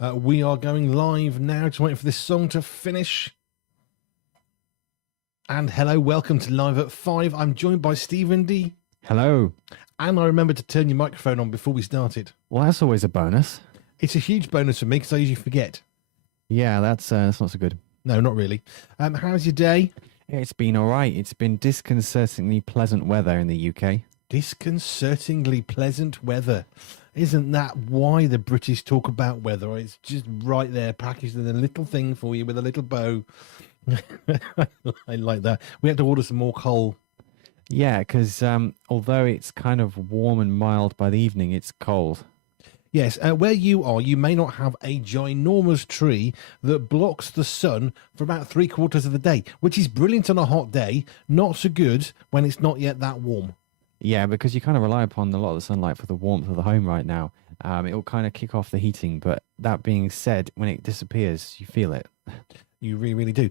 We are going live now, just waiting for this song to finish. And hello, welcome to Live at 5. I'm joined by Stephen D. Hello. And I remembered to turn your microphone on before we started. Well, that's always a bonus. It's a huge bonus for me because I usually forget. Yeah, that's not so good. No, not really. How's your day? It's been all right. It's been disconcertingly pleasant weather in the UK. Disconcertingly pleasant weather. Isn't that why the British talk about weather? It's just right there, packaged in a little thing for you with a little bow. I like that. We had to order some more coal. Yeah, because although it's kind of warm and mild by the evening, it's cold. Yes, where you are, you may not have a ginormous tree that blocks the sun for about 3/4 of the day, which is brilliant on a hot day, not so good when it's not yet that warm. Yeah, because you kind of rely upon a lot of the sunlight for the warmth of the home right now. It will kind of kick off the heating, but that being said, when it disappears, you feel it. You really, really do.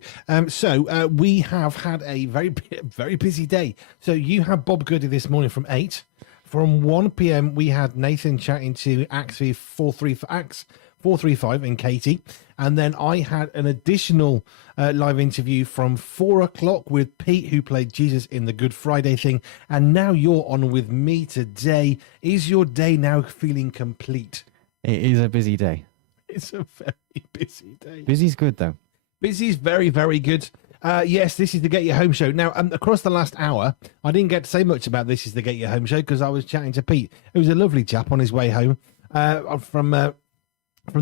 So we have had a very busy day. So you had Bob Goody this morning from 8. From 1 p.m, we had Nathan chatting to Axe 435 and Katie. And then I had an additional live interview from 4 o'clock with Pete, who played Jesus in the Good Friday thing. And now you're on with me today. Is your day now feeling complete? It is a busy day. It's a very busy day. Busy's good, though. Busy's very, very good. Yes, this is the Get Your Home Show. Now, across the last hour, I didn't get to say much about this is the Get Your Home Show because I was chatting to Pete, who was a lovely chap on his way home from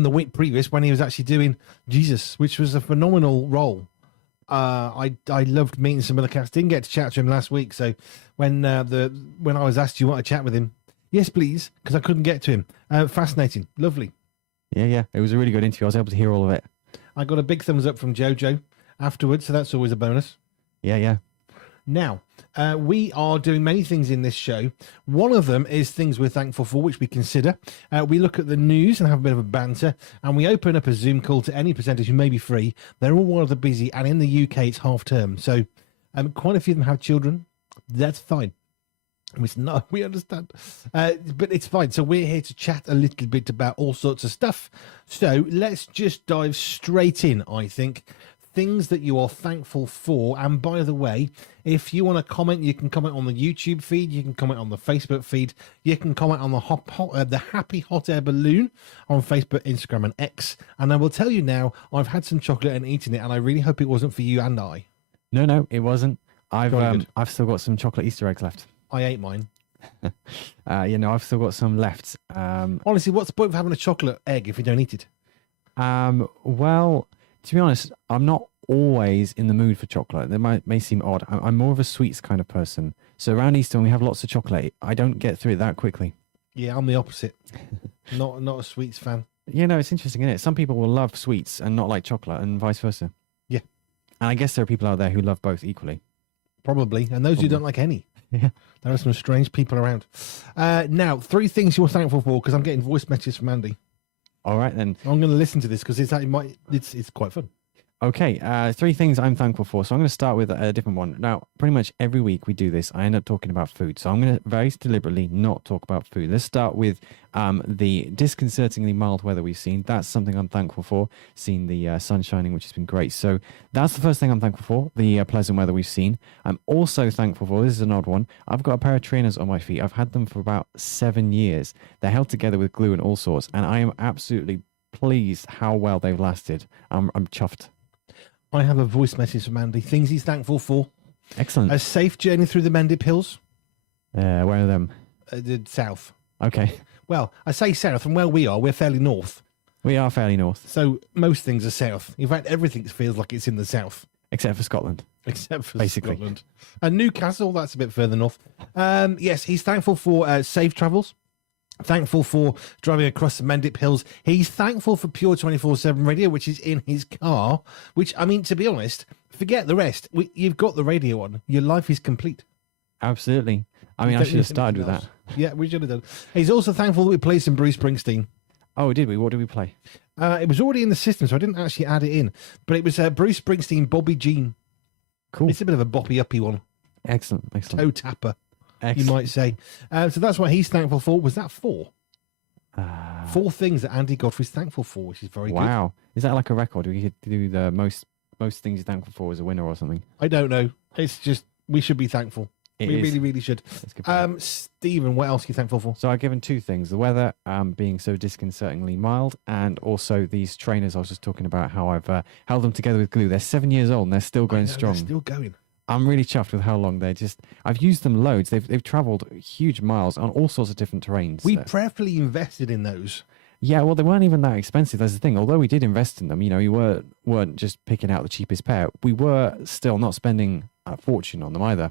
the week previous when he was actually doing Jesus, which was a phenomenal role. I loved meeting some of the cast. Didn't get to chat to him last week, so when I was asked, "Do you want to chat with him?" Yes, please, because I couldn't get to him. Fascinating, lovely. Yeah, it was a really good interview. I was able to hear all of it. I got a big thumbs up from Jojo afterwards, so that's always a bonus. Yeah. Now, we are doing many things in this show. One of them is things we're thankful for, which we consider. We look at the news and have a bit of a banter, and we open up a Zoom call to any presenters who may be free. They're all rather busy, and in the UK, it's half term. So quite a few of them have children. That's fine. It's not, we understand, but it's fine. So we're here to chat a little bit about all sorts of stuff. So let's just dive straight in, I think. Things that you are thankful for. And by the way, if you want to comment, you can comment on the YouTube feed, you can comment on the Facebook feed, you can comment on the Happy Hot Air Balloon on Facebook, Instagram and X. And I will tell you now, I've had some chocolate and eaten it, and I really hope it wasn't for you and I. No, it wasn't. I've still got some chocolate Easter eggs left. I ate mine. I've still got some left. Honestly, what's the point of having a chocolate egg if you don't eat it? Well, to be honest, I'm not always in the mood for chocolate. That may seem odd. I'm more of a sweets kind of person. So around Easter, when we have lots of chocolate, I don't get through it that quickly. Yeah, I'm the opposite. not a sweets fan. It's interesting, isn't it? Some people will love sweets and not like chocolate, and vice versa. Yeah. And I guess there are people out there who love both equally. Probably. And those who don't like any. Yeah. There are some strange people around. Now, 3 things you're thankful for, because I'm getting voice messages from Andy. All right, then. I'm going to listen to this because it's quite fun. Okay, 3 things I'm thankful for. So I'm going to start with a different one. Now, pretty much every week we do this, I end up talking about food. So I'm going to very deliberately not talk about food. Let's start with the disconcertingly mild weather we've seen. That's something I'm thankful for. Seen the sun shining, which has been great. So that's the first thing I'm thankful for, the pleasant weather we've seen. I'm also thankful for, this is an odd one, I've got a pair of trainers on my feet. I've had them for about 7 years. They're held together with glue and all sorts. And I am absolutely pleased how well they've lasted. I'm chuffed. I have a voice message from Andy. Things he's thankful for. Excellent. A safe journey through the Mendip Hills. Where are them? The south. Okay. Well, I say south. From where we are, we're fairly north. We are fairly north. So most things are south. In fact, everything feels like it's in the south. Except for Scotland. Except for basically. Scotland. And Newcastle, that's a bit further north. Yes, he's thankful for safe travels. Thankful for driving across the Mendip Hills. He's thankful for Pure247 Radio, which is in his car, which, I mean, to be honest, forget the rest. You've got the radio on. Your life is complete. Absolutely. I mean, I should have started with that. Yeah, we should have done. He's also thankful that we played some Bruce Springsteen. Oh, did we? What did we play? It was already in the system, so I didn't actually add it in. But it was Bruce Springsteen, Bobby Jean. Cool. It's a bit of a boppy-uppy one. Excellent. Toe tapper. Excellent. You might say. So that's what he's thankful for. Was that 4? 4 things that Andy Godfrey's thankful for, which is very good. Wow. Is that like a record? We could do the most things you're thankful for as a winner or something. I don't know. It's just, we should be thankful. We really, really should. That's a good point. Stephen, what else are you thankful for? So I've given 2 things. The weather being so disconcertingly mild, and also these trainers I was just talking about, how I've held them together with glue. They're 7 years old and they're still going strong. They're still going. I'm really chuffed with how long they're just... I've used them loads. They've travelled huge miles on all sorts of different terrains. We prayerfully invested in those. Yeah, well, they weren't even that expensive. That's the thing. Although we did invest in them, you weren't just picking out the cheapest pair. We were still not spending a fortune on them either.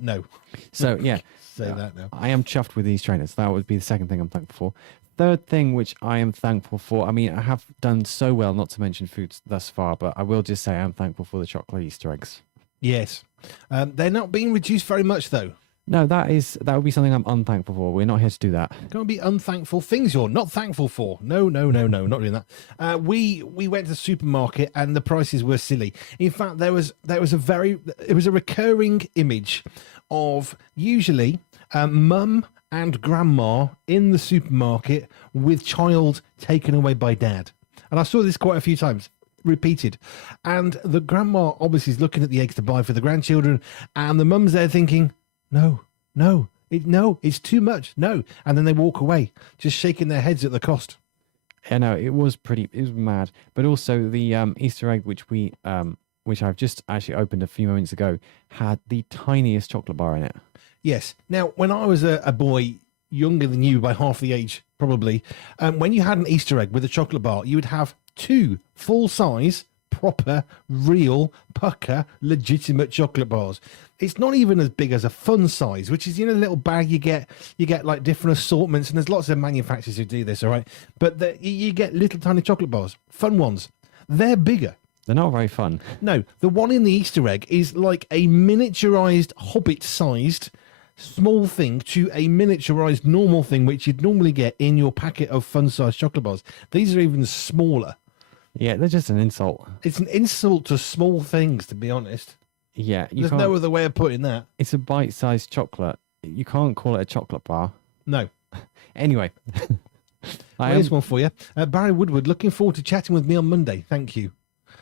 No. So, yeah. Say that now. I am chuffed with these trainers. That would be the second thing I'm thankful for. Third thing, which I am thankful for, I mean, I have done so well not to mention foods thus far, but I will just say I'm thankful for the chocolate Easter eggs. Yes. They're not being reduced very much, though. No, that would be something I'm unthankful for. We're not here to do that. Can't be unthankful things you're not thankful for. No, not doing that. We went to the supermarket and the prices were silly. In fact, it was a recurring image of usually mum and grandma in the supermarket with child taken away by dad. And I saw this quite a few times. Repeated, and the grandma obviously is looking at the eggs to buy for the grandchildren, and the mum's there thinking, no, it's too much, no, and then they walk away, just shaking their heads at the cost. Yeah, no, it was mad. But also the Easter egg, which I've just actually opened a few moments ago, had the tiniest chocolate bar in it. Yes. Now, when I was a boy, younger than you by half the age, probably, when you had an Easter egg with a chocolate bar, you would have 2 full-size, proper, real, pucker, legitimate chocolate bars. It's not even as big as a fun size, which is, a little bag you get like different assortments, and there's lots of manufacturers who do this, all right? But you get little tiny chocolate bars, fun ones. They're bigger. They're not very fun. No, the one in the Easter egg is like a miniaturized, hobbit-sized small thing to a miniaturized normal thing, which you'd normally get in your packet of fun-sized chocolate bars. These are even smaller. Yeah, they're just an insult. It's an insult to small things, to be honest. Yeah. There's no other way of putting that. It's a bite-sized chocolate. You can't call it a chocolate bar. No. Anyway. Here's one for you. Barry Woodward, looking forward to chatting with me on Monday. Thank you.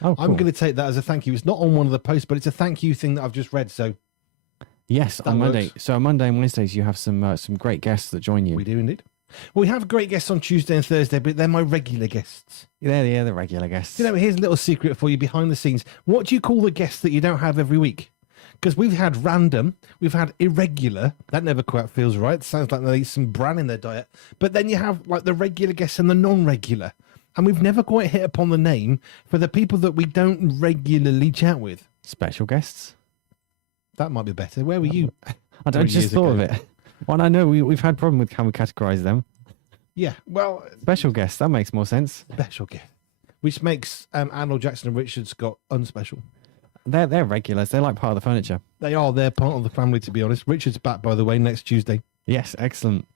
Oh, cool. I'm going to take that as a thank you. It's not on one of the posts, but it's a thank you thing that I've just read, so... Yes, on Monday. Works. So on Monday and Wednesdays, you have some great guests that join you. We do indeed. Well, we have great guests on Tuesday and Thursday, but they're my regular guests. They're the regular guests. Here's a little secret for you behind the scenes. What do you call the guests that you don't have every week? Because we've had random, we've had irregular. That never quite feels right. Sounds like they eat some bran in their diet. But then you have like the regular guests and the non-regular. And we've never quite hit upon the name for the people that we don't regularly chat with. Special guests? That might be better. Where were you? I just thought of it. Well, I know we've had problem with how we categorize them. Yeah, well... Special guests, that makes more sense. Special guest. Which makes Arnold, Jackson and Richard Scott unspecial. They're regulars. They're like part of the furniture. They are. They're part of the family, to be honest. Richard's back, by the way, next Tuesday. Yes, excellent.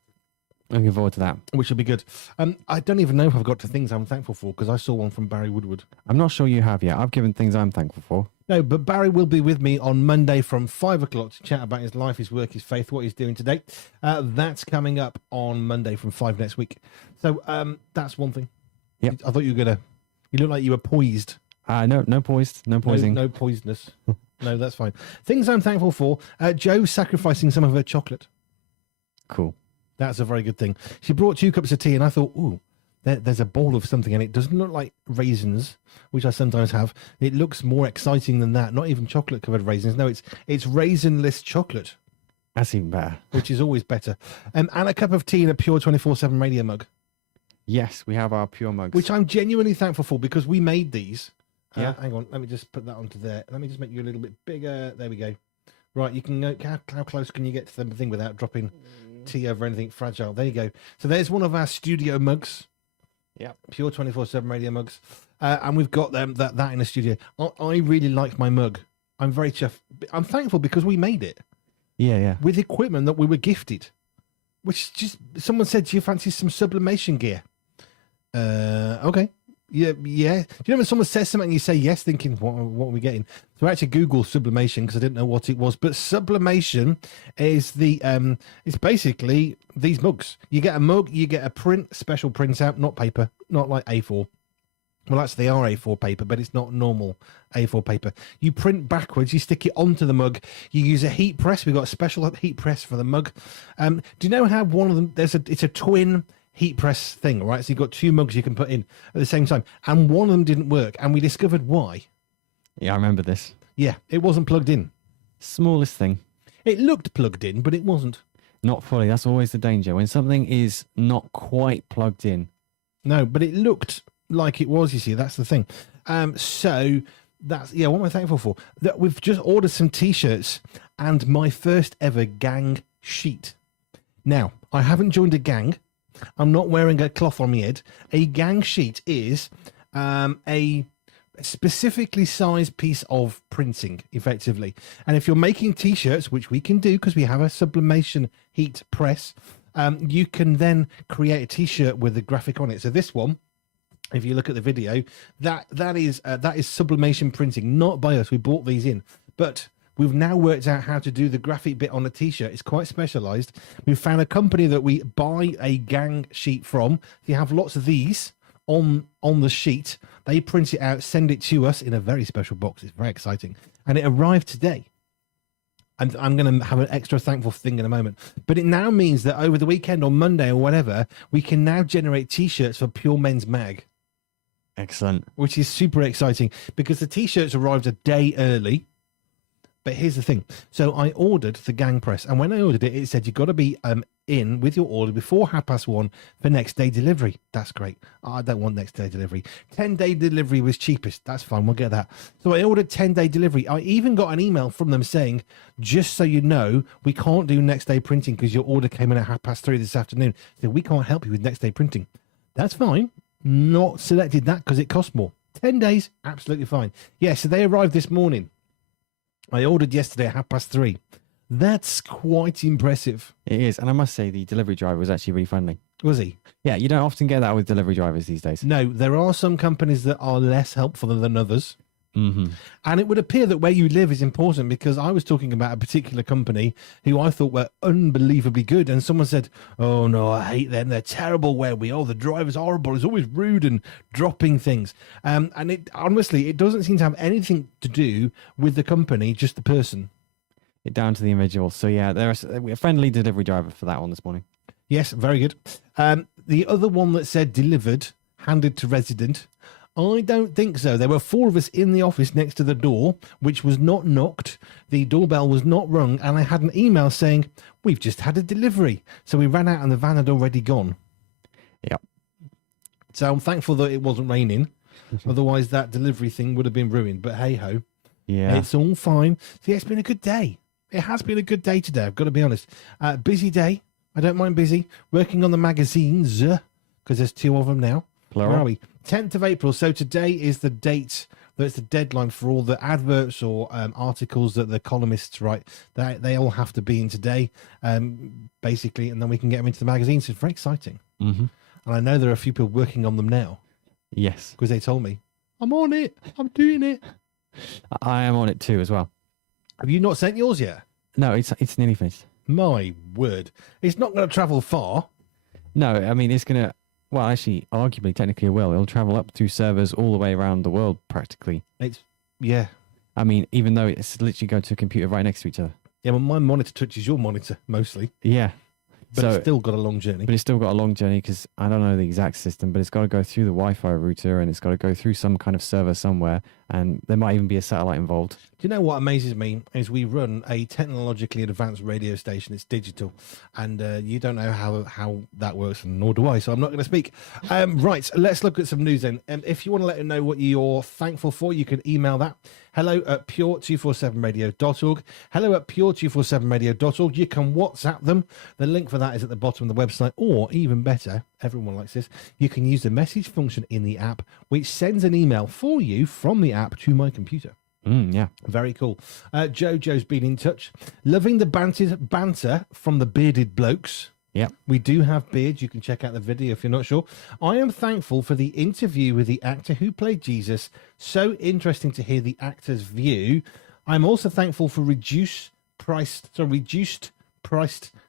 Looking forward to that. Which will be good. I don't even know if I've got to things I'm thankful for, because I saw one from Barry Woodward. I'm not sure you have yet. I've given things I'm thankful for. No, but Barry will be with me on Monday from 5 o'clock to chat about his life, his work, his faith, what he's doing today. That's coming up on Monday from 5 next week. So that's one thing. Yep. I thought you were going to... You look like you were poised. No poised. No poisoning. No poisonous. No, that's fine. Things I'm thankful for. Joe sacrificing some of her chocolate. Cool. That's a very good thing. She brought 2 cups of tea, and I thought, ooh, there's a bowl of something, and it doesn't look like raisins, which I sometimes have. It looks more exciting than that. Not even chocolate-covered raisins. No, it's raisinless chocolate. That's even better. Which is always better. And a cup of tea in a Pure 247 Radio mug. Yes, we have our Pure mugs. Which I'm genuinely thankful for, because we made these. Yeah. Hang on, let me just put that onto there. Let me just make you a little bit bigger. There we go. Right, you can know how close can you get to the thing without dropping tea over anything fragile. There you go. So there's one of our studio mugs. Yeah, Pure 247 Radio mugs. And we've got them that in the studio. I really like my mug. I'm very chuffed. I'm thankful because we made it. Yeah. With equipment that we were gifted. Which just, someone said, do you fancy some sublimation gear? Okay. Yeah. Do you know when someone says something and you say yes, thinking, what are we getting? So I actually Googled sublimation because I didn't know what it was. But sublimation is it's basically these mugs. You get a mug, you get a special printout, not paper, not like A4. Well, actually, they are A4 paper, but it's not normal A4 paper. You print backwards, you stick it onto the mug. You use a heat press. We've got a special heat press for the mug. Do you know how one of them, it's a twin heat press thing, right? So you've got two mugs you can put in at the same time. And one of them didn't work, and we discovered why. Yeah, I remember this. Yeah, it wasn't plugged in. Smallest thing. It looked plugged in, but it wasn't. Not fully. That's always the danger. When something is not quite plugged in. No, but it looked like it was, you see. That's the thing. So that's, what am I thankful for? That we've just ordered some T-shirts and my first ever gang sheet. Now, I haven't joined a gang. I'm not wearing a cloth on my head. A gang sheet is a specifically sized piece of printing, effectively. And if you're making T-shirts, which we can do because we have a sublimation heat press, you can then create a T-shirt with a graphic on it. So this one, if you look at the video, that is sublimation printing, not by us. We bought these in, but we've now worked out how to do the graphic bit on a T-shirt. It's quite specialized. We've found a company that we buy a gang sheet from. You have lots of these on the sheet. They print it out, send it to us in a very special box. It's very exciting. And it arrived today. And I'm going to have an extra thankful thing in a moment. But it now means that over the weekend or Monday or whatever, we can now generate T-shirts for Pure Men's Mag. Excellent. Which is super exciting because the T-shirts arrived a day early. But here's the thing. So I ordered the gang press, and when I ordered it, it said you've got to be in with your order before 1:30 for next day delivery. That's great. I don't want next day delivery. 10-day delivery was cheapest. That's fine. We'll get that. So I ordered 10-day delivery. I even got an email from them saying, just so you know, we can't do next day printing because your order came in at 3:30 this afternoon. So we can't help you with next day printing. That's fine. Not selected that because it costs more. 10 days, absolutely fine. Yeah, so they arrived this morning. I ordered yesterday at 3:30. That's quite impressive. It is. And I must say, the delivery driver was actually really friendly. Was he? Yeah, you don't often get that with delivery drivers these days. No, there are some companies that are less helpful than others. Mm-hmm. And it would appear that where you live is important because I was talking about a particular company who I thought were unbelievably good. And someone said, oh, no, I hate them. They're terrible where we are. The driver's horrible. He's always rude and dropping things. And it honestly, it doesn't seem to have anything to do with the company, just the person. Down to the individual. So, yeah, there's a friendly delivery driver for that one this morning. Yes, very good. The other one that said delivered, handed to resident, I don't think so. There were 4 of us in the office next to the door, which was not knocked. The doorbell was not rung, and I had an email saying, we've just had a delivery. So we ran out and the van had already gone. Yep. So I'm thankful that it wasn't raining. Otherwise, that delivery thing would have been ruined. But hey-ho. Yeah. It's all fine. So yeah, it's been a good day. It has been a good day today, I've got to be honest. Busy day. I don't mind busy. Working on the magazines, because there's 2 of them now. Plural. Where are we? 10th of April. So today is the date. That's the deadline for all the adverts or articles that the columnists write. They all have to be in today, basically, and then we can get them into the magazines. It's very exciting. Mm-hmm. And I know there are a few people working on them now. Yes. Because they told me, I'm on it. I'm doing it. I am on it too as well. Have you not sent yours yet? No, it's nearly finished. My word. It's not going to travel far. No, I mean, it's going to, well, actually, arguably, technically it will. It'll travel up to servers all the way around the world, practically. Yeah. I mean, even though it's literally going to a computer right next to each other. Yeah, well, my monitor touches your monitor, mostly. Yeah. But it's still got a long journey. But it's still got a long journey because I don't know the exact system, but it's got to go through the Wi-Fi router and it's got to go through some kind of server somewhere, and there might even be a satellite involved. Do you know what amazes me is we run a technologically advanced radio station. It's digital, and you don't know how that works, and nor do I, so I'm not going to speak. Right, let's look at some news then. If you want to let them know what you're thankful for, you can email that. hello@pure247radio.org. hello@pure247radio.org. You can WhatsApp them. The link for that is at the bottom of the website, or even better, everyone likes this, you can use the message function in the app, which sends an email for you from the app to my computer. Yeah. Very cool. Jojo's been in touch. Loving the banter from the bearded blokes. Yep. We do have beards. You can check out the video if you're not sure. I am thankful for the interview with the actor who played Jesus. So interesting to hear the actor's view. I'm also thankful for reduced priced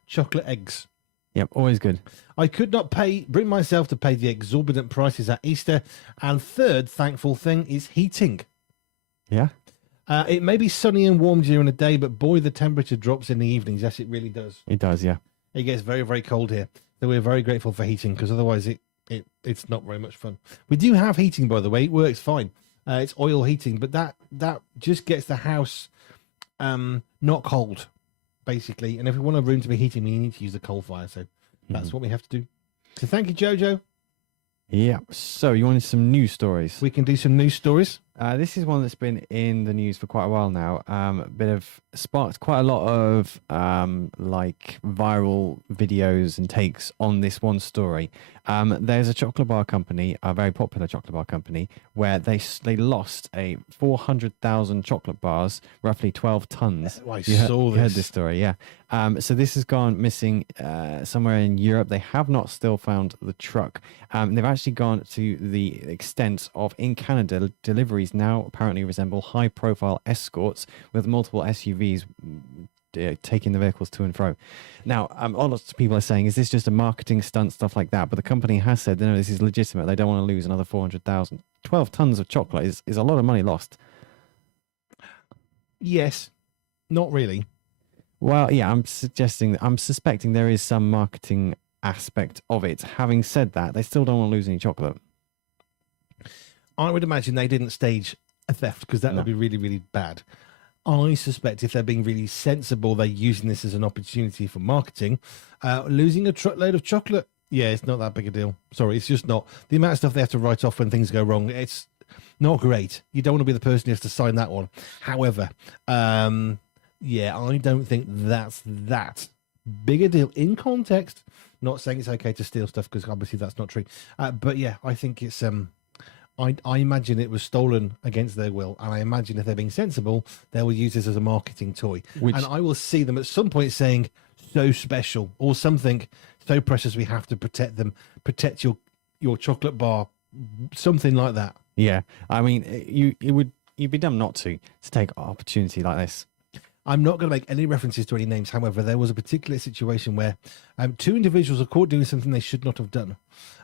chocolate eggs. Yep, always good. I could not bring myself to pay the exorbitant prices at Easter. And third thankful thing is heating. Yeah. It may be sunny and warm during the day, but boy, the temperature drops in the evenings. Yes, it really does. It does, yeah. It gets very, very cold here. So we're very grateful for heating, because otherwise it's not very much fun. We do have heating, by the way. It works fine. It's oil heating, but that just gets the house not cold, basically. And if we want a room to be heating, we need to use a coal fire. So that's what we have to do. So thank you, Jojo. Yeah. So you wanted some news stories? We can do some news stories. This is one that's been in the news for quite a while now. Sparked quite a lot of like viral videos and takes on this one story. There's a chocolate bar company, a very popular chocolate bar company, where they lost 400,000 chocolate bars, roughly 12 tons. I You heard this story, yeah. So this has gone missing somewhere in Europe. They have not still found the truck. They've actually gone to the extent of, in Canada, deliveries now apparently resemble high-profile escorts with multiple SUVs taking the vehicles to and fro. Now, lots of people are saying, is this just a marketing stunt, stuff like that? But the company has said, no, this is legitimate. They don't want to lose another 400,000. 12 tons of chocolate is a lot of money lost. Yes. Not really. Well, yeah, I'm suspecting there is some marketing aspect of it. Having said that, they still don't want to lose any chocolate. I would imagine they didn't stage a theft, because that would be really, really bad. I suspect if they're being really sensible, they're using this as an opportunity for marketing. Losing a truckload of chocolate, yeah, it's not that big a deal. Sorry, it's just not. The amount of stuff they have to write off when things go wrong, it's not great. You don't want to be the person who has to sign that one. However, yeah, I don't think that's that big a deal in context. Not saying it's okay to steal stuff, because obviously that's not true. But yeah, I think it's I imagine it was stolen against their will, and I imagine if they're being sensible, they will use this as a marketing toy. And I will see them at some point saying, "So special," or something so precious, we have to protect them, protect your chocolate bar, something like that. Yeah, I mean, you'd be dumb not to take an opportunity like this. I'm not going to make any references to any names. However, there was a particular situation where two individuals were caught doing something they should not have done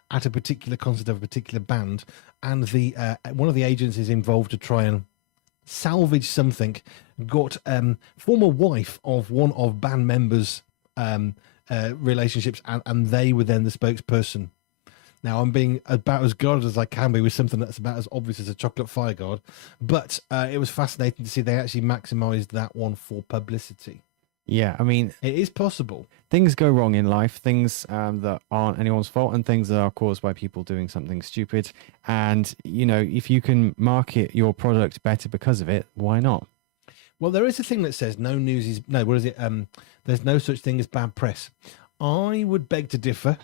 at a particular concert of a particular band, and the one of the agencies involved to try and salvage something got former wife of one of band members' relationships, and they were then the spokesperson. Now, I'm being about as guarded as I can be with something that's about as obvious as a chocolate fire guard, but it was fascinating to see they actually maximised that one for publicity. Yeah, I mean, it is possible. Things go wrong in life, things that aren't anyone's fault, and things that are caused by people doing something stupid. And, you know, if you can market your product better because of it, why not? Well, there is a thing that says no news is... No, what is it? There's no such thing as bad press. I would beg to differ.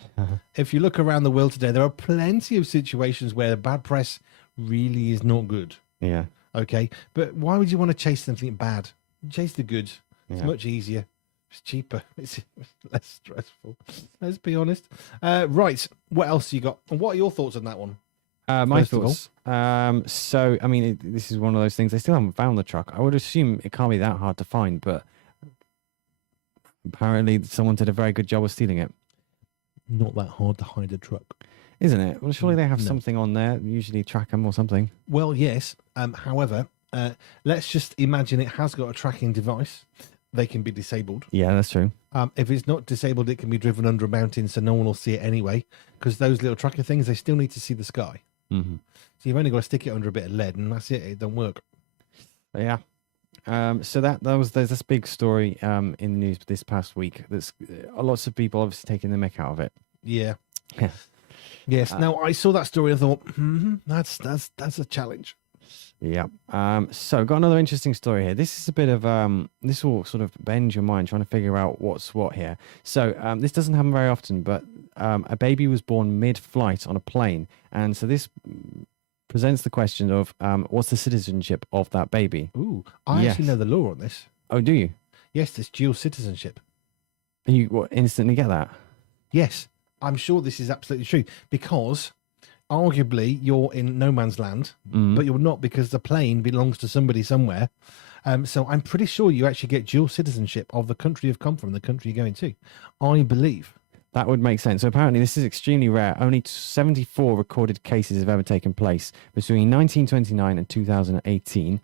If you look around the world today, there are plenty of situations where bad press really is not good. Yeah. Okay? But why would you want to chase something bad? Chase the good. It's much easier. It's cheaper. It's less stressful. Let's be honest. Right. What else you got? And what are your thoughts on that one? My thoughts. So, I mean, this is one of those things. They still haven't found the truck. I would assume it can't be that hard to find, but apparently someone did a very good job of stealing it. Not that hard to hide a truck. Isn't it? Well, surely they have something on there. Usually track them or something. Well, yes. However, let's just imagine it has got a tracking device. They can be disabled. Yeah, that's true. If it's not disabled, it can be driven under a mountain so no one will see it anyway, because those little tracker things, they still need to see the sky. Mm-hmm. So you've only got to stick it under a bit of lead, and that's it. It don't work. Yeah. So there's this big story in the news this past week. That's lots of people obviously taking the mick out of it. Yeah. Yeah. Yes. Now I saw that story and thought, that's a challenge. Yeah. So got another interesting story here. This is a bit of this will sort of bend your mind trying to figure out what's what here. So this doesn't happen very often, but a baby was born mid-flight on a plane, and so this presents the question of what's the citizenship of that baby? Ooh, I actually know the law on this. Oh, do you? Yes, it's dual citizenship. You instantly get that? Yes, I'm sure this is absolutely true because arguably you're in no man's land, but you're not because the plane belongs to somebody somewhere. So I'm pretty sure you actually get dual citizenship of the country you've come from, the country you're going to. I believe. That would make sense. So apparently this is extremely rare. Only 74 recorded cases have ever taken place between 1929 and 2018.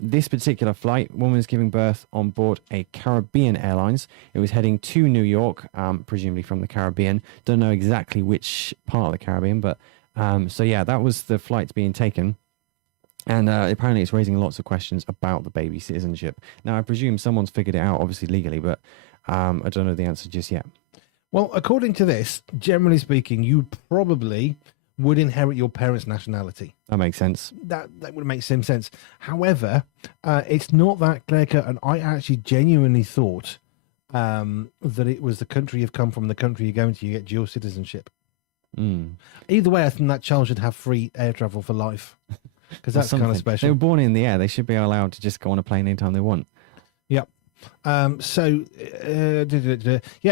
This particular flight, woman was giving birth on board a Caribbean Airlines. It was heading to New York, presumably from the Caribbean. Don't know exactly which part of the Caribbean, but so yeah, that was the flight being taken. And apparently it's raising lots of questions about the baby citizenship. Now, I presume someone's figured it out, obviously legally, but I don't know the answer just yet. Well, according to this, generally speaking, you probably would inherit your parents' nationality. That makes sense. That would make some sense. However, it's not that clear-cut, and I actually genuinely thought that it was the country you've come from, the country you're going to, you get dual citizenship. Either way, I think that child should have free air travel for life, because that's kind of special. They were born in the air. They should be allowed to just go on a plane anytime they want. Yep. Yeah,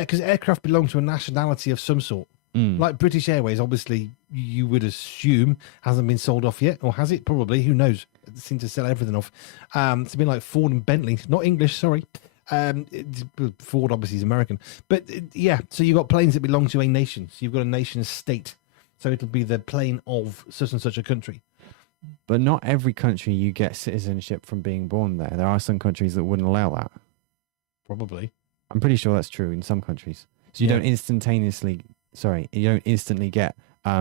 because aircraft belong to a nationality of some sort. Like British Airways, obviously, you would assume hasn't been sold off yet, or has it? Probably. Who knows? They seem to sell everything off. It's been like Ford and Bentley, not English. Sorry. Ford obviously is American, but yeah. So you've got planes that belong to a nation. So you've got a nation state. So it'll be the plane of such and such a country. But not every country you get citizenship from being born there. There are some countries that wouldn't allow that. Probably. I'm pretty sure that's true in some countries. So you don't instantly get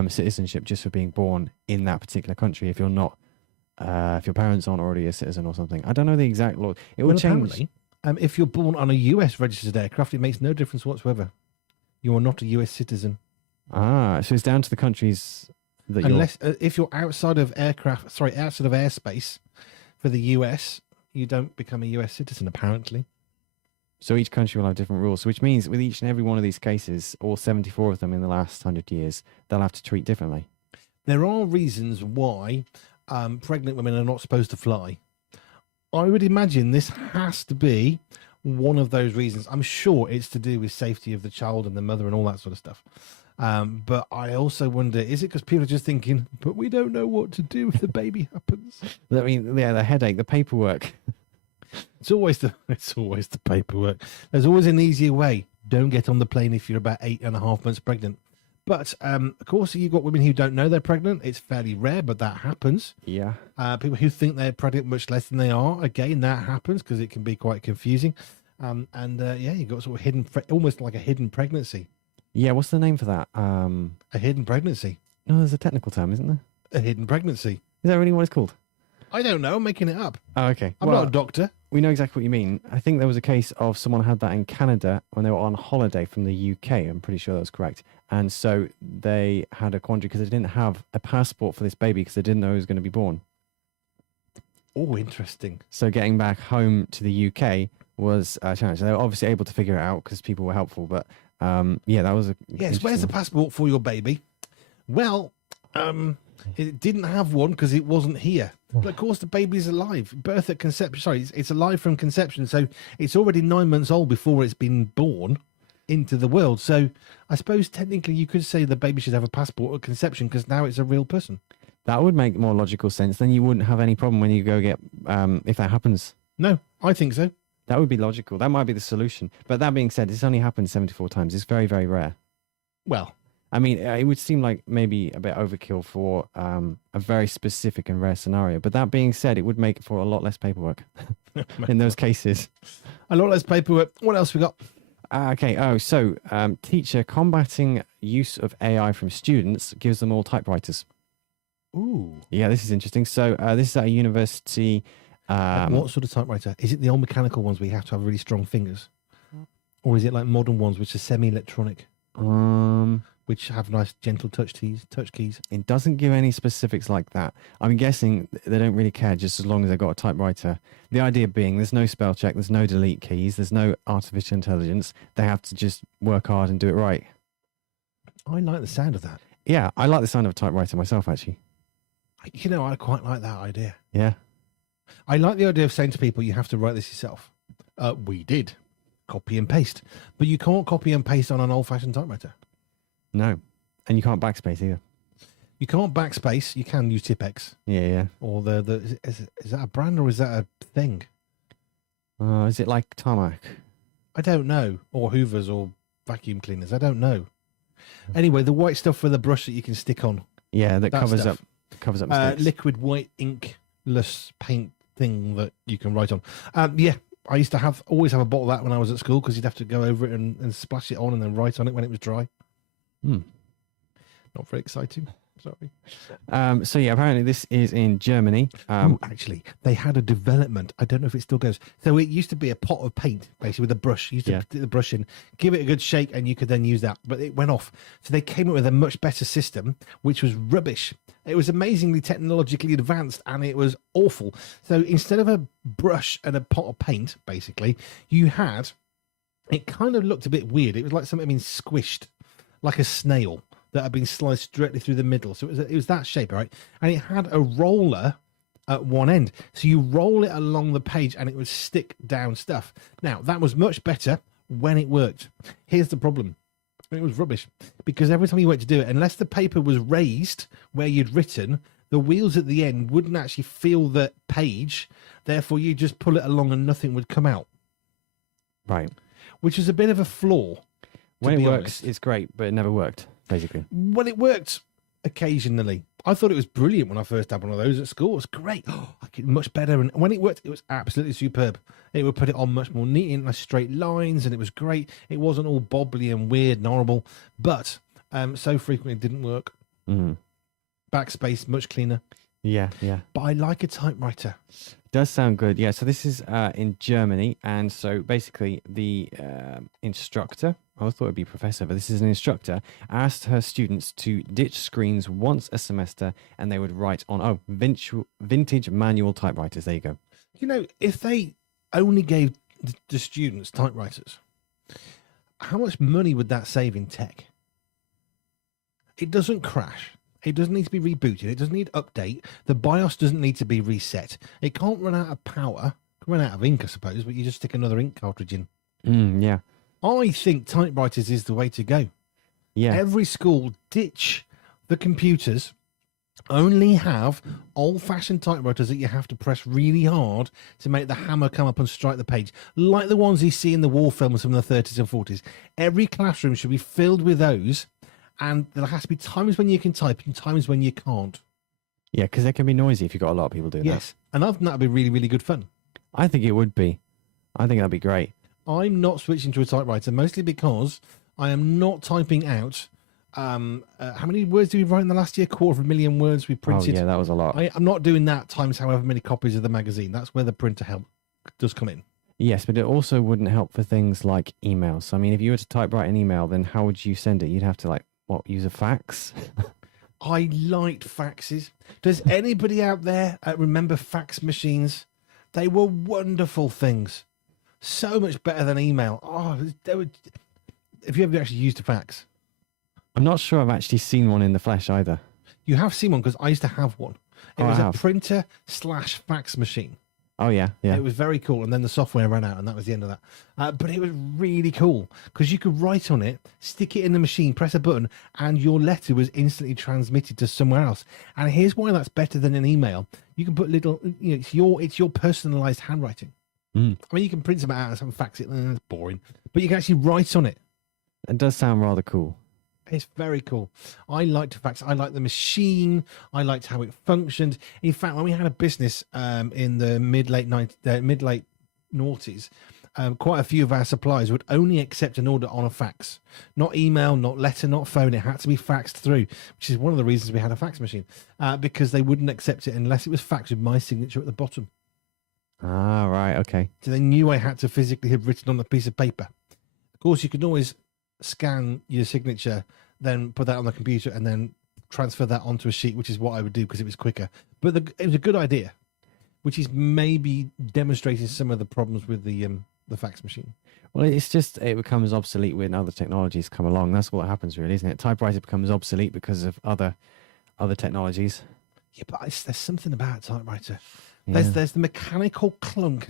citizenship just for being born in that particular country if you're not, if your parents aren't already a citizen or something. I don't know the exact law. It will change. If you're born on a US registered aircraft, it makes no difference whatsoever. You are not a US citizen. So it's down to the countries that unless if you're outside of airspace for the US, you don't become a US citizen apparently. So each country will have different rules, which means with each and every one of these cases, all 74 of them in the last 100 years, they'll have to treat differently. There are reasons why pregnant women are not supposed to fly. I would imagine this has to be one of those reasons. I'm sure it's to do with safety of the child and the mother and all that sort of stuff. But I also wonder, is it because people are just thinking, but we don't know what to do if the baby happens? I mean, yeah, the headache, the paperwork. It's always the paperwork. There's always an easier way. Don't get on the plane if you're about 8.5 months pregnant. But of course, you've got women who don't know they're pregnant. It's fairly rare, but that happens. Yeah. People who think they're pregnant much less than they are. Again, that happens because it can be quite confusing. Yeah, you've got sort of hidden, almost like a hidden pregnancy. Yeah, what's the name for that? A hidden pregnancy. No, there's a technical term, isn't there? A hidden pregnancy. Is that really what it's called? I don't know. I'm making it up. Oh, okay. I'm not a doctor. We know exactly what you mean. I think there was a case of someone had that in Canada when they were on holiday from the UK. I'm pretty sure that was correct. And so they had a quandary because they didn't have a passport for this baby because they didn't know he was going to be born. Oh, interesting. So getting back home to the UK was a challenge. They were obviously able to figure it out because people were helpful. But yeah, that was a... Yes, where's the passport for your baby? Well, it didn't have one because it wasn't here. But of course, the baby's alive. Birth at conception. Sorry, it's alive from conception. So it's already 9 months old before it's been born into the world. So I suppose technically you could say the baby should have a passport at conception because now it's a real person. That would make more logical sense. Then you wouldn't have any problem when you go get, if that happens. No, I think so. That would be logical. That might be the solution. But that being said, it's only happened 74 times. It's very, very rare. Well, I mean, it would seem like maybe a bit overkill for a very specific and rare scenario. But that being said, it would make for a lot less paperwork in those cases. A lot less paperwork. What else we got? Okay. Oh, so teacher combating use of AI from students gives them all typewriters. Ooh. Yeah, this is interesting. So this is at a university. What sort of typewriter? Is it the old mechanical ones where you have to have really strong fingers? Or is it like modern ones which are semi-electronic? Which have nice gentle touch keys. It doesn't give any specifics like that. I'm guessing they don't really care just as long as they've got a typewriter. The idea being there's no spell check, there's no delete keys, there's no artificial intelligence. They have to just work hard and do it right. I like the sound of that. Yeah, I like the sound of a typewriter myself, actually. You know, I quite like that idea. Yeah. I like the idea of saying to people, you have to write this yourself. We did. copy and paste. But you can't copy and paste on an old-fashioned typewriter. No. And you can't backspace either. You can't backspace. You can use Tipex. Yeah. Or is that a brand or is that a thing? Is it like Tarmac? I don't know. Or Hoovers or vacuum cleaners. I don't know. Anyway, the white stuff for the brush that you can stick on. Yeah, that covers stuff. up mistakes. Liquid white inkless paint thing that you can write on. Yeah, I used to always have a bottle of that when I was at school because you'd have to go over it and splash it on and then write on it when it was dry. Not very exciting. Sorry. So yeah, apparently this is in Germany. Actually, they had a development. I don't know if it still goes. So it used to be a pot of paint, basically with a brush. You used to put the brush in, give it a good shake, and you could then use that. But it went off. So they came up with a much better system, which was rubbish. It was amazingly technologically advanced, and it was awful. So instead of a brush and a pot of paint, basically, you had. It kind of looked a bit weird. It was like something being squished, like a snail that had been sliced directly through the middle. So it was that shape, right? And it had a roller at one end. So you roll it along the page and it would stick down stuff. Now, that was much better when it worked. Here's the problem. It was rubbish because every time you went to do it, unless the paper was raised where you'd written, the wheels at the end wouldn't actually feel the page. Therefore, you just pull it along and nothing would come out. Right. Which is a bit of a flaw. When it works, it's great, but it never worked. Basically, well, it worked occasionally. I thought it was brilliant when I first had one of those at school. It was great, much better. And when it worked, it was absolutely superb. It would put it on much more neat in nice straight lines, and it was great. It wasn't all bobbly and weird and horrible, but so frequently it didn't work. Backspace much cleaner. Yeah. But I like a typewriter. Does sound good. Yeah. So this is in Germany, and so basically the instructor. I thought it'd be professor, but this is an instructor, asked her students to ditch screens once a semester and they would write on, vintage manual typewriters. There you go. You know, if they only gave the students typewriters, how much money would that save in tech? It doesn't crash. It doesn't need to be rebooted. It doesn't need update. The BIOS doesn't need to be reset. It can't run out of power. It can run out of ink, I suppose, but you just stick another ink cartridge in. Yeah. I think typewriters is the way to go. Yeah. Every school ditch the computers, only have old-fashioned typewriters that you have to press really hard to make the hammer come up and strike the page, like the ones you see in the war films from the 30s and 40s. Every classroom should be filled with those, and there has to be times when you can type and times when you can't. Yeah, because they can be noisy if you've got a lot of people doing that. Yes, and I think that would be really, really good fun. I think it would be. I think that'd be great. I'm not switching to a typewriter, mostly because I am not typing out. How many words did we write in the last year? 250,000 words we printed. Oh, yeah, that was a lot. I'm not doing that times however many copies of the magazine. That's where the printer help does come in. Yes, but it also wouldn't help for things like emails. So, I mean, if you were to typewrite an email, then how would you send it? You'd have to, use a fax? I liked faxes. Does anybody out there remember fax machines? They were wonderful things. So much better than email. Have you ever actually used a fax? I'm not sure I've actually seen one in the flesh either. You have seen one because I used to have one. It was a printer / fax machine. Oh, yeah. It was very cool. And then the software ran out and that was the end of that. But it was really cool because you could write on it, stick it in the machine, press a button, and your letter was instantly transmitted to somewhere else. And here's why that's better than an email. You can put little, it's your personalized handwriting. I mean, you can print something out and fax it. It's boring. But you can actually write on it. It does sound rather cool. It's very cool. I liked fax. I liked the machine. I liked how it functioned. In fact, when we had a business in the mid-late noughties, quite a few of our suppliers would only accept an order on a fax. Not email, not letter, not phone. It had to be faxed through, which is one of the reasons we had a fax machine, because they wouldn't accept it unless it was faxed with my signature at the bottom. Ah, right, okay. So they knew I had to physically have written on a piece of paper. Of course, you could always scan your signature, then put that on the computer, and then transfer that onto a sheet, which is what I would do because it was quicker. But it was a good idea, which is maybe demonstrating some of the problems with the fax machine. Well, it's just, it becomes obsolete when other technologies come along. That's what happens, really, isn't it? Typewriter becomes obsolete because of other technologies. Yeah, but there's something about a typewriter. There's the mechanical clunk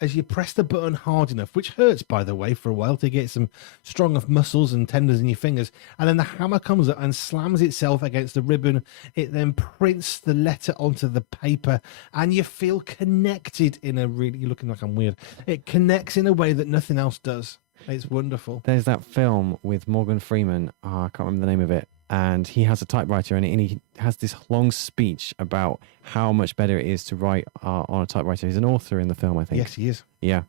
as you press the button hard enough, which hurts, by the way, for a while to get some strong enough muscles and tendons in your fingers. And then the hammer comes up and slams itself against the ribbon. It then prints the letter onto the paper, and you feel connected in a really. You're looking like I'm weird. It connects in a way that nothing else does. It's wonderful. There's that film with Morgan Freeman. I can't remember the name of it. And he has a typewriter in it, and he has this long speech about how much better it is to write on a typewriter. He's an author in the film, I think. Yes, he is. Yeah.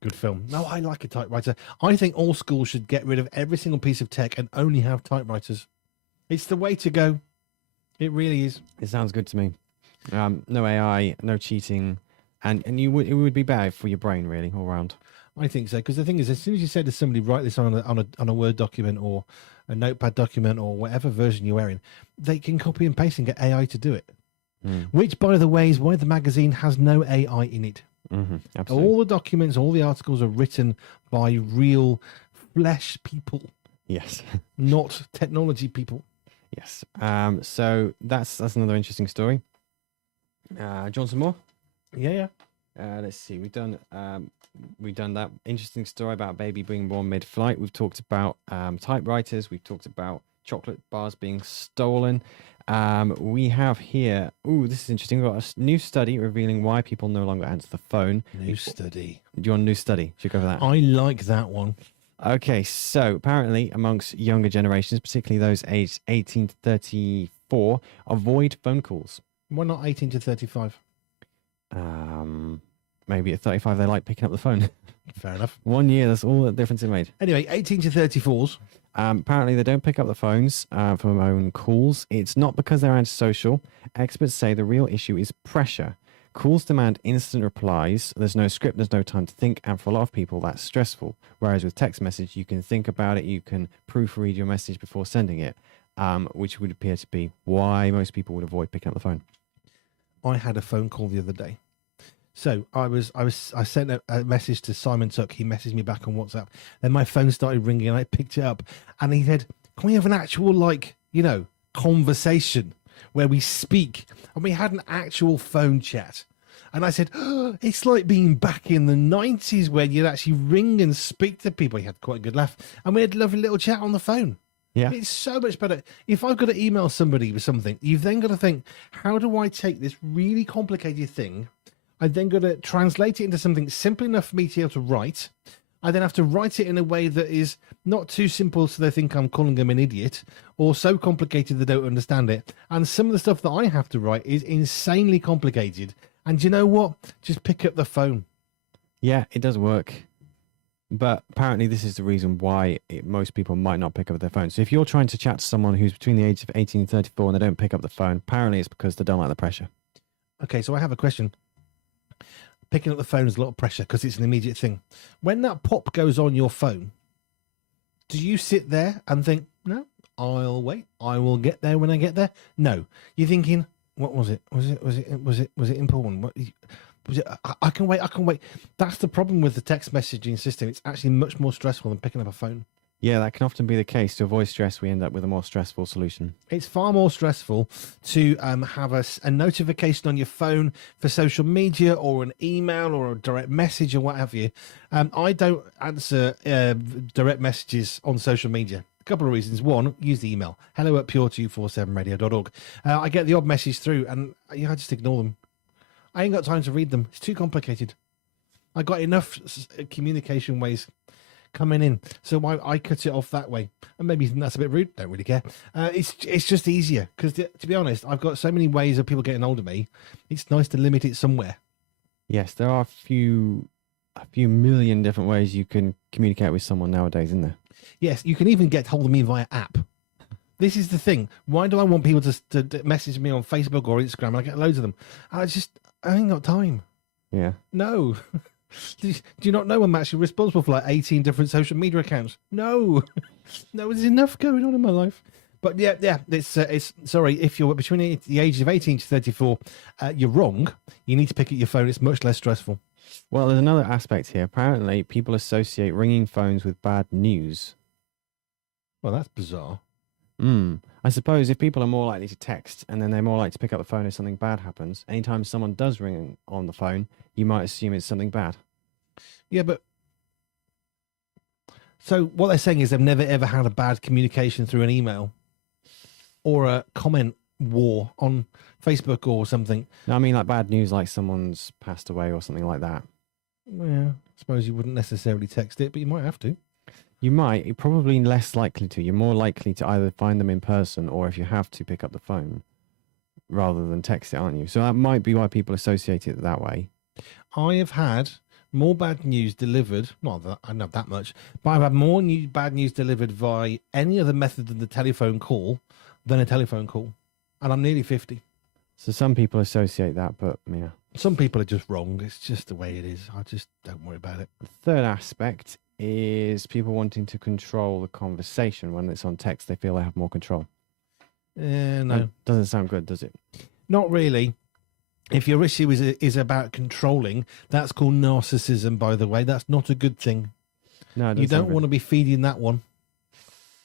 Good film. No, I like a typewriter. I think all schools should get rid of every single piece of tech and only have typewriters. It's the way to go. It really is. It sounds good to me. No AI, no cheating, and it would be bad for your brain, really, all round. I think so, because the thing is, as soon as you say to somebody, write this on a Word document or a Notepad document or whatever version you're wearing, they can copy and paste and get AI to do it. Which, by the way, is why the magazine has no AI in it. Absolutely. All the documents, all the articles are written by real flesh people. Yes. Not technology people. Yes. So that's another interesting story. Do you want some more? Yeah. Let's see. We've done that interesting story about baby being born mid-flight. We've talked about typewriters. We've talked about chocolate bars being stolen. We have here. Ooh, this is interesting. We've got a new study revealing why people no longer answer the phone. New study. Do you want a new study? Should we go for that? I like that one. Okay, so apparently amongst younger generations, particularly those aged 18 to 34, avoid phone calls. Why not 18 to 35? Maybe at 35 they like picking up the phone. Fair enough. 1 year, that's all the difference it made. Anyway, 18 to 34s. Apparently they don't pick up the phones for phone calls. It's not because they're antisocial. Experts say the real issue is pressure. Calls demand instant replies. There's no script, there's no time to think, and for a lot of people that's stressful. Whereas with text message, you can think about it, you can proofread your message before sending it, which would appear to be why most people would avoid picking up the phone. I had a phone call the other day. So I sent a message to Simon Tuck. He messaged me back on WhatsApp. Then my phone started ringing and I picked it up and he said, can we have an actual, conversation where we speak? And we had an actual phone chat. And I said, oh, it's like being back in the 90s when you'd actually ring and speak to people. He had quite a good laugh. And we had a lovely little chat on the phone. Yeah. It's so much better. If I've got to email somebody with something, you've then got to think, how do I take this really complicated thing? I then got to translate it into something simple enough for me to be able to write. I then have to write it in a way that is not too simple so they think I'm calling them an idiot, or so complicated they don't understand it. And some of the stuff that I have to write is insanely complicated. And you know what? Just pick up the phone. Yeah, it does work. But apparently this is the reason why most people might not pick up their phone. So if you're trying to chat to someone who's between the age of 18 and 34 and they don't pick up the phone, apparently it's because they don't like the pressure. Okay, so I have a question. Picking up the phone is a lot of pressure because it's an immediate thing. When that pop goes on your phone, do you sit there and think, no, I'll wait. I will get there when I get there? No. You're thinking, what was it? Was it important? What was it? I can wait. That's the problem with the text messaging system. It's actually much more stressful than picking up a phone. Yeah, that can often be the case. To avoid stress, we end up with a more stressful solution. It's far more stressful to have a notification on your phone for social media or an email or a direct message or what have you. I don't answer direct messages on social media. A couple of reasons. One, use the email. hello@pure247radio.org. I get the odd message through and I just ignore them. I ain't got time to read them. It's too complicated. I got enough communication ways coming in, so I cut it off that way. And maybe that's a bit rude. Don't really care. It's just easier because, to be honest, I've got so many ways of people getting hold of me. It's nice to limit it somewhere. Yes, there are a few million different ways you can communicate with someone nowadays, isn't there? Yes, you can even get hold of me via app. This is the thing. Why do I want people to message me on Facebook or Instagram? I get loads of them. I ain't got time. Yeah. No. Do you not know I'm actually responsible for like 18 different social media accounts? No, there's enough going on in my life. But yeah, it's sorry, if you're between the ages of 18 to 34, you're wrong. You need to pick up your phone. It's much less stressful. Well, there's another aspect here. Apparently, people associate ringing phones with bad news. Well, that's bizarre. I suppose if people are more likely to text and then they're more likely to pick up the phone if something bad happens, anytime someone does ring on the phone, you might assume it's something bad. Yeah, but so what they're saying is they've never ever had a bad communication through an email or a comment war on Facebook or something. No, I mean like bad news, like someone's passed away or something like that. Yeah, I suppose you wouldn't necessarily text it, but you might have to. You might. You're probably less likely to. You're more likely to either find them in person or if you have to pick up the phone rather than text it, aren't you? So that might be why people associate it that way. I have had more bad news delivered. Not that I don't have that much, but I've had more bad news delivered by any other method than the telephone call than a telephone call, and I'm nearly 50. So some people associate that, but yeah. Some people are just wrong. It's just the way it is. I just don't worry about it. The third aspect is people wanting to control the conversation. When it's on text, they feel they have more control. No. That doesn't sound good, does it? Not really. If your issue is about controlling, that's called narcissism, by the way. That's not a good thing. No, You don't want to be feeding that one.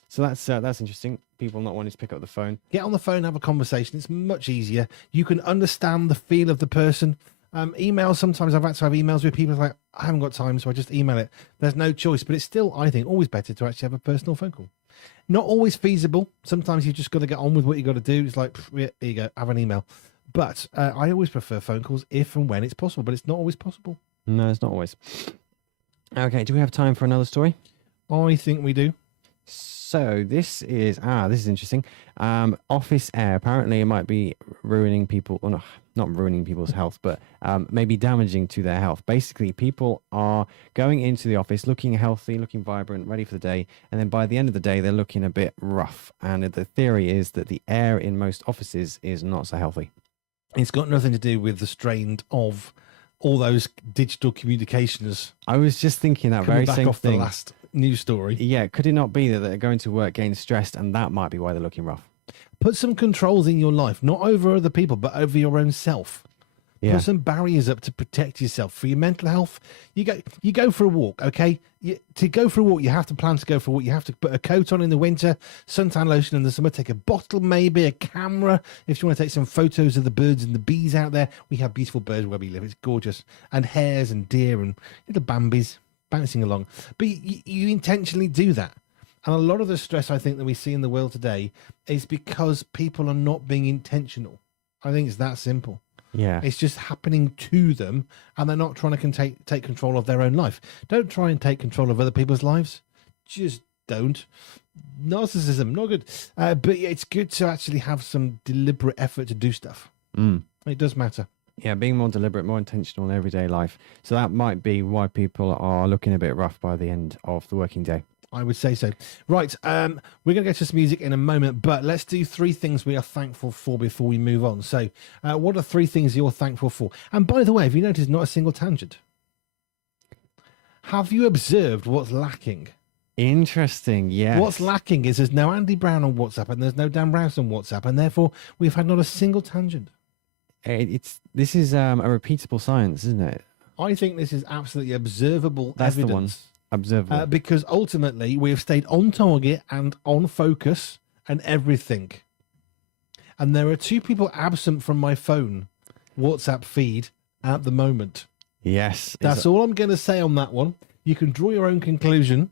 So that's interesting. People not wanting to pick up the phone. Get on the phone, have a conversation. It's much easier. You can understand the feel of the person. Emails, sometimes I've had to have emails with people like, I haven't got time, so I just email it. There's no choice, but it's still, I think, always better to actually have a personal phone call. Not always feasible. Sometimes you've just got to get on with what you got to do. It's like, yeah, here you go, have an email. But I always prefer phone calls if and when it's possible, but it's not always possible. No, it's not always. Okay, do we have time for another story? I think we do. So this is interesting. Office air. Apparently, it might be ruining people, or not ruining people's health, but maybe damaging to their health. Basically, people are going into the office looking healthy, looking vibrant, ready for the day, and then by the end of the day, they're looking a bit rough. And the theory is that the air in most offices is not so healthy. It's got nothing to do with the strain of all those digital communications. I was just thinking that Coming very back same off thing. the last news story. Yeah, could it not be that they're going to work getting stressed, and that might be why they're looking rough? Put some controls in your life, not over other people, but over your own self. Yeah. Put some barriers up to protect yourself. For your mental health, you go for a walk, okay? To go for a walk, you have to plan to go for a walk. You have to put a coat on in the winter, suntan lotion in the summer, take a bottle, maybe a camera. If you want to take some photos of the birds and the bees out there, we have beautiful birds where we live. It's gorgeous. And hares and deer and little Bambis bouncing along. But you intentionally do that. And a lot of the stress I think that we see in the world today is because people are not being intentional. I think it's that simple. Yeah. It's just happening to them, and they're not trying to take control of their own life. Don't try and take control of other people's lives. Just don't. Narcissism, not good. But it's good to actually have some deliberate effort to do stuff. It does matter. Yeah, being more deliberate, more intentional in everyday life. So that might be why people are looking a bit rough by the end of the working day. I would say so. Right, we're going to get to some music in a moment, but let's do 3 things we are thankful for before we move on. So, what are 3 things you're thankful for? And by the way, have you noticed not a single tangent? Have you observed what's lacking? Interesting, yes. What's lacking is there's no Andy Brown on WhatsApp and there's no Dan Rouse on WhatsApp, and therefore we've had not a single tangent. This is a repeatable science, isn't it? I think this is absolutely observable That's evidence. the one. Observable. Because ultimately we have stayed on target and on focus and everything. And there are 2 people absent from my phone WhatsApp feed at the moment. Yes. That's all I'm going to say on that one. You can draw your own conclusion.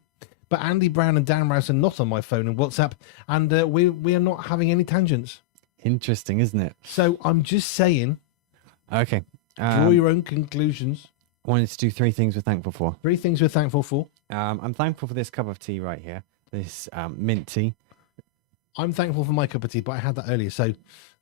But Andy Brown and Dan Rouse are not on my phone and WhatsApp, and we are not having any tangents. Interesting, isn't it? So I'm just saying. Okay. Draw your own conclusions. Wanted to do 3 ththings we're thankful for. 3 things we're thankful for. I'm thankful for this cup of tea right here. This mint tea. I'm thankful for my cup of tea, but I had that earlier, so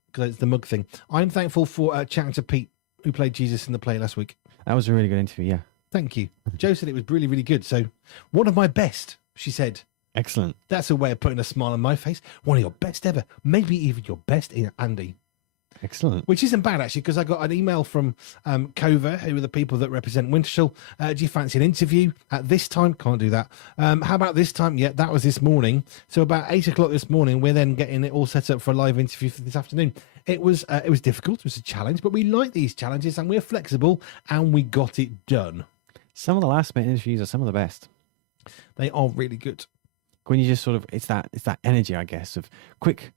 because it's the mug thing. I'm thankful for chatting to Pete, who played Jesus in the play last week. That was a really good interview, yeah. Thank you. Joe said it was really, really good. So, one of my best, she said. Excellent. That's a way of putting a smile on my face. One of your best ever. Maybe even your best, Andy. Excellent. Which isn't bad, actually, because I got an email from Cova, who are the people that represent Wintershall. Do you fancy an interview at this time? Can't do that. How about this time? Yeah, that was this morning. So about 8 o'clock this morning, we're then getting it all set up for a live interview for this afternoon. It was difficult. It was a challenge, but we like these challenges and we're flexible and we got it done. Some of the last minute interviews are some of the best. They are really good. When you just sort of, it's that energy, I guess, of quick,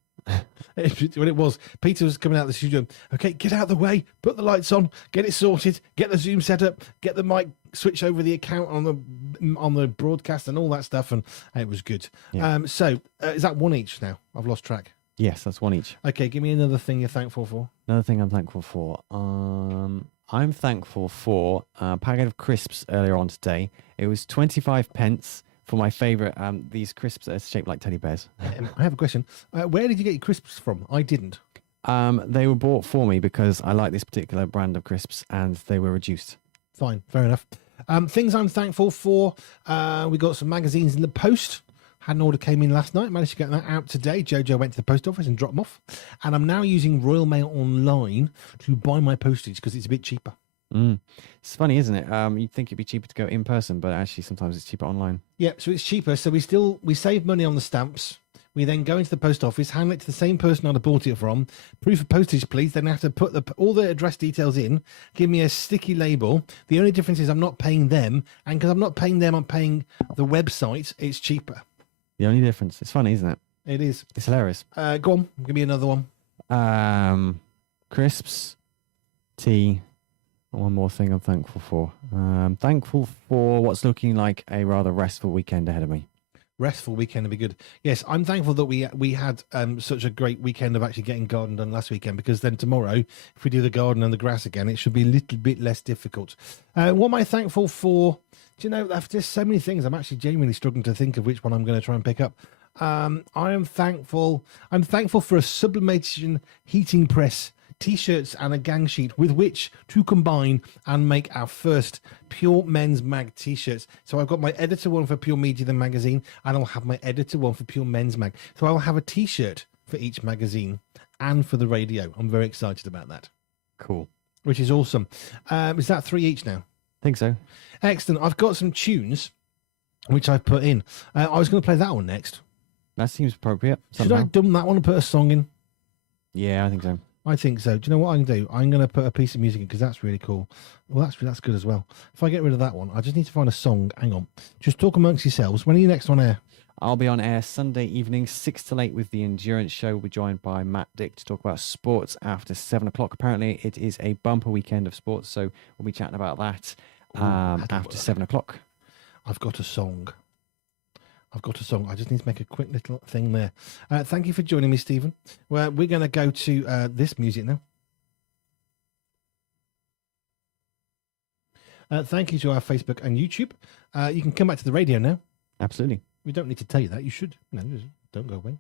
When it was, Peter was coming out of the studio. Okay, get out of the way, put the lights on, get it sorted, get the Zoom set up, get the mic switch over the account on the broadcast and all that stuff, and it was good. Yeah. So is that one each now? I've lost track. Yes, that's one each. Okay, give me another thing you're thankful for. Another thing I'm thankful for. I'm thankful for a packet of crisps earlier on today. It was 25 pence for my favourite. These crisps that are shaped like teddy bears. I have a question. Where did you get your crisps from? I didn't. They were bought for me because I like this particular brand of crisps and they were reduced. Fine, fair enough. Things I'm thankful for. We got some magazines in the post. Had an order came in last night. Managed to get that out today. Jojo went to the post office and dropped them off. And I'm now using Royal Mail Online to buy my postage because it's a bit cheaper. It's funny, isn't it? You'd think it'd be cheaper to go in person, but actually sometimes it's cheaper online. Yeah, so it's cheaper. So we save money on the stamps. We then go into the post office, hand it to the same person I'd bought it from. Proof of postage, please. Then I have to put all the address details in. Give me a sticky label. The only difference is I'm not paying them, and because I'm not paying them, I'm paying the website. It's cheaper. The only difference. It's funny, isn't it? It is. It's hilarious. Go on, give me another one. Crisps, tea. One more thing I'm thankful for. I'm thankful for what's looking like a rather restful weekend ahead of me. Restful weekend would be good. Yes, I'm thankful that we had such a great weekend of actually getting garden done last weekend, because then tomorrow, if we do the garden and the grass again, it should be a little bit less difficult. What am I thankful for? Do you know, there's just so many things. I'm actually genuinely struggling to think of which one I'm going to try and pick up. I'm thankful for a sublimation heating press, T-shirts and a gang sheet with which to combine and make our first Pure Men's Mag T-shirts. So I've got my editor one for Pure Media the magazine, and I'll have my editor one for Pure Men's Mag. So I'll have a T-shirt for each magazine and for the radio. I'm very excited about that. Cool. Which is awesome. Is that 3 each now? Think so. Excellent. I've got some tunes which I've put in. I was going to play that one next. That seems appropriate. Should I dumb that one and put a song in? Yeah, I think so. I think so. Do you know what I can do? I'm going to put a piece of music in because that's really cool. Well, that's good as well. If I get rid of that one, I just need to find a song. Hang on. Just talk amongst yourselves. When are you next on air? I'll be on air Sunday evening, 6 to 8 with the Endurance Show. We'll be joined by Matt Dick to talk about sports after 7 o'clock. Apparently, it is a bumper weekend of sports, so we'll be chatting about that after 7 o'clock. I've got a song. I just need to make a quick little thing there. Thank you for joining me, Stephen. We're going to go to this music now. Thank you to our Facebook and YouTube. You can come back to the radio now. Absolutely. We don't need to tell you that. You should. No, just don't go away.